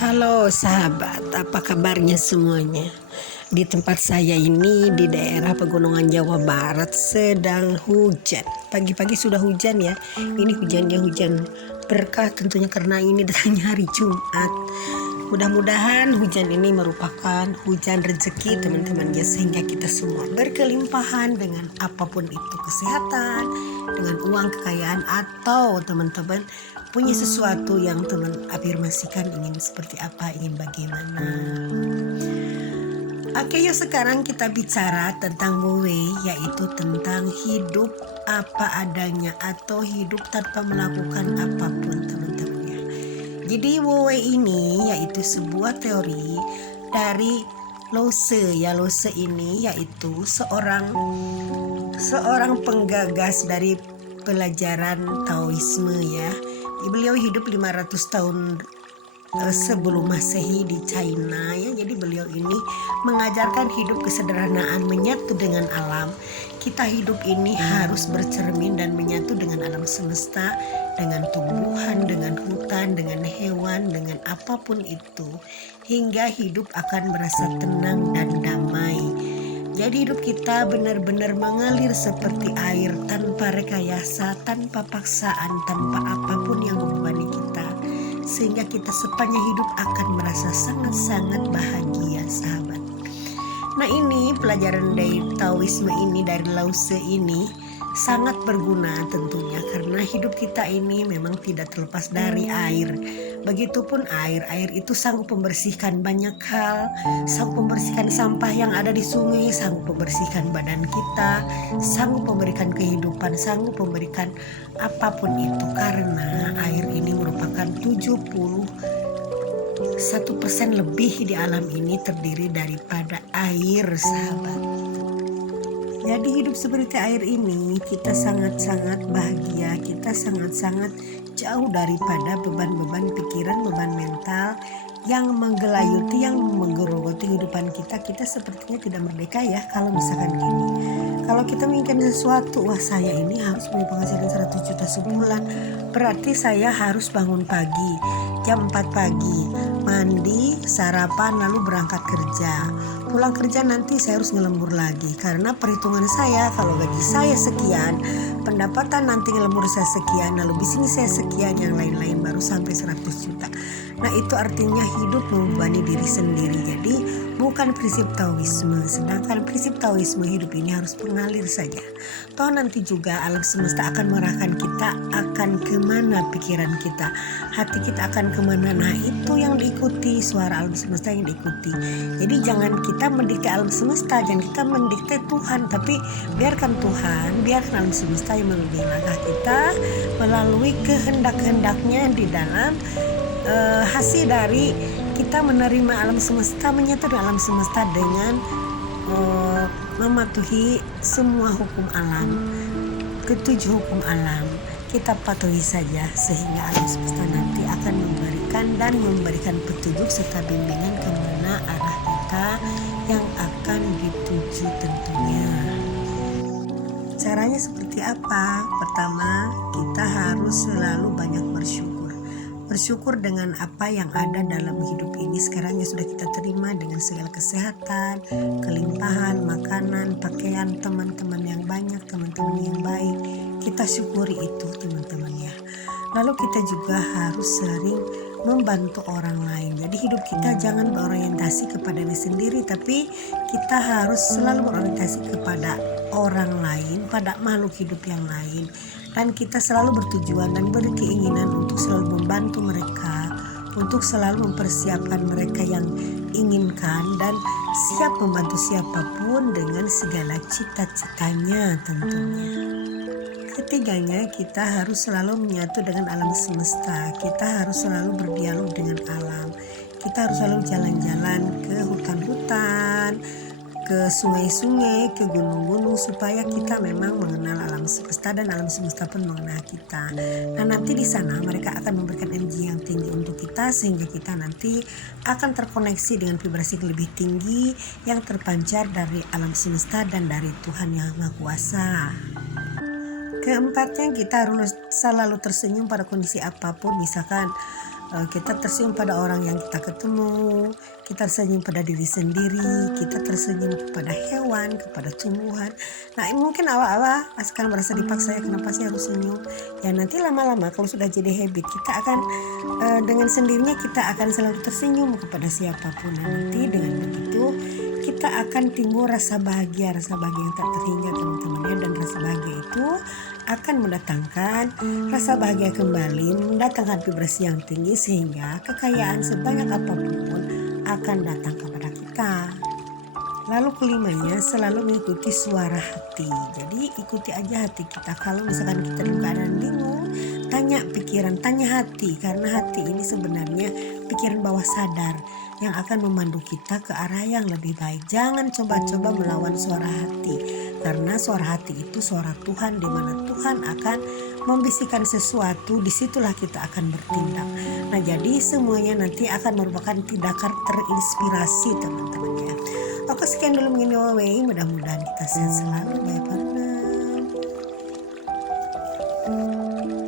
Halo sahabat, apa kabarnya semuanya? Di tempat saya ini di daerah Pegunungan Jawa Barat sedang hujan. Pagi-pagi sudah hujan ya. Ini hujannya hujan berkah tentunya karena ini datangnya hari Jumat. Mudah-mudahan hujan ini merupakan hujan rezeki teman-teman ya, sehingga kita semua berkelimpahan dengan apapun itu, kesehatan, dengan uang, kekayaan, atau teman-teman punya sesuatu yang teman afirmasikan ingin seperti apa, ingin bagaimana. Oke, yuk sekarang kita bicara tentang Wowe, yaitu tentang hidup apa adanya atau hidup tanpa melakukan apapun teman-teman ya. Jadi Wowe ini yaitu sebuah teori dari Lose ya. Lose ini yaitu seorang penggagas dari pelajaran Taoisme ya. Beliau hidup 500 tahun sebelum Masehi di China ya. Jadi beliau ini mengajarkan hidup kesederhanaan, menyatu dengan alam. Kita hidup ini harus bercermin dan menyatu dengan alam semesta, dengan tumbuhan, dengan hutan, dengan hewan, dengan apapun itu, hingga hidup akan merasa tenang dan damai. Jadi hidup kita benar-benar mengalir seperti air, tanpa rekayasa, tanpa paksaan, tanpa apapun yang membebani kita, sehingga kita sepanjang hidup akan merasa sangat-sangat bahagia sahabat. Nah, ini pelajaran dari Taoisme ini, dari Lause ini sangat berguna tentunya, karena hidup kita ini memang tidak terlepas dari air. Begitupun air itu sanggup membersihkan banyak hal, sanggup membersihkan sampah yang ada di sungai, sanggup membersihkan badan kita, sanggup memberikan kehidupan, sanggup memberikan apapun itu, karena air ini merupakan 71% lebih di alam ini terdiri daripada air sahabat. Jadi hidup seperti air ini kita sangat-sangat bahagia, kita sangat-sangat jauh daripada beban-beban pikiran, beban mental yang menggelayuti, yang menggerogoti kehidupan kita. Kita sepertinya tidak merdeka ya kalau misalkan gini. Kalau kita menginginkan sesuatu, wah saya ini harus punya penghasilan 100 juta sebulan, berarti saya harus bangun pagi jam 4 pagi, mandi, sarapan, lalu berangkat kerja. Pulang kerja nanti saya harus ngelembur lagi, karena perhitungan saya kalau gaji saya sekian, pendapatan nanti ngelembur saya sekian, lalu bisnis saya sekian, yang lain-lain baru sampai 100 juta. Nah, itu artinya hidup membebani diri sendiri. Jadi bukan prinsip Taoisme. Sedangkan prinsip Taoisme, hidup ini harus mengalir saja. Toh nanti juga alam semesta akan mengarahkan kita akan kemana pikiran kita, hati kita akan kemana. Nah, itu yang diikuti, suara alam semesta yang diikuti. Jadi jangan kita mendikte alam semesta, jangan kita mendikte Tuhan, tapi biarkan Tuhan, biarkan alam semesta yang membimbing langkah kita melalui kehendak-kehendaknya di dalam hasil dari kita menerima alam semesta, menyatu dengan alam semesta dengan mematuhi semua hukum alam, ketujuh hukum alam. Kita patuhi saja, sehingga alam semesta nanti akan memberikan petunjuk serta bimbingan kemana arah kita yang akan dituju tentunya. Caranya seperti apa? Pertama, kita harus selalu banyak bersyukur. Bersyukur dengan apa yang ada dalam hidup ini sekarang yang sudah kita terima, dengan segala kesehatan, kelimpahan, makanan, pakaian, teman-teman yang banyak, teman-teman yang baik. Kita syukuri itu teman-teman ya. Lalu kita juga harus sering membantu orang lain. Jadi hidup kita jangan berorientasi kepada diri sendiri, tapi kita harus selalu berorientasi kepada orang lain, pada makhluk hidup yang lain. Dan kita selalu bertujuan dan berkeinginan untuk selalu membantu mereka, untuk selalu mempersiapkan mereka yang inginkan, dan siap membantu siapapun dengan segala cita-citanya tentunya. Ketiganya, kita harus selalu menyatu dengan alam semesta. Kita harus selalu berdialog dengan alam. Kita harus selalu jalan-jalan ke hutan-hutan, ke sungai-sungai, ke gunung-gunung, supaya kita memang mengenal alam semesta dan alam semesta pun mengenal kita. Nah, nanti di sana mereka akan memberikan energi yang tinggi untuk kita, sehingga kita nanti akan terkoneksi dengan vibrasi yang lebih tinggi yang terpancar dari alam semesta dan dari Tuhan Yang Maha Kuasa. Keempatnya, kita harus selalu tersenyum pada kondisi apapun. Misalkan Kita tersenyum pada orang yang kita ketemu, kita tersenyum pada diri sendiri, kita tersenyum kepada hewan, kepada tumbuhan. Nah, mungkin awal-awal akan merasa dipaksa, ya kenapa sih harus senyum? Ya nanti lama-lama kalau sudah jadi habit, kita akan dengan sendirinya kita akan selalu tersenyum kepada siapapun. Nah, nanti dengan begitu kita akan timbul rasa bahagia yang tak terhingga, teman-teman ya. Dan rasa bahagia itu akan mendatangkan rasa bahagia kembali, mendatangkan vibrasi yang tinggi, sehingga kekayaan sebanyak apapun akan datang kepada kita. Lalu kelimanya, selalu mengikuti suara hati. Jadi ikuti aja hati kita. Kalau misalkan kita dalam keadaan bingung, tanya pikiran, tanya hati. Karena hati ini sebenarnya pikiran bawah sadar yang akan memandu kita ke arah yang lebih baik. Jangan coba-coba melawan suara hati. Karena suara hati itu suara Tuhan, di mana Tuhan akan membisikkan sesuatu, disitulah kita akan bertindak. Nah, jadi semuanya nanti akan merupakan tindakan terinspirasi, teman-teman ya. Oke, sekian dulu mungkin Huawei. Mudah-mudahan kita sehat selalu. Bye for now.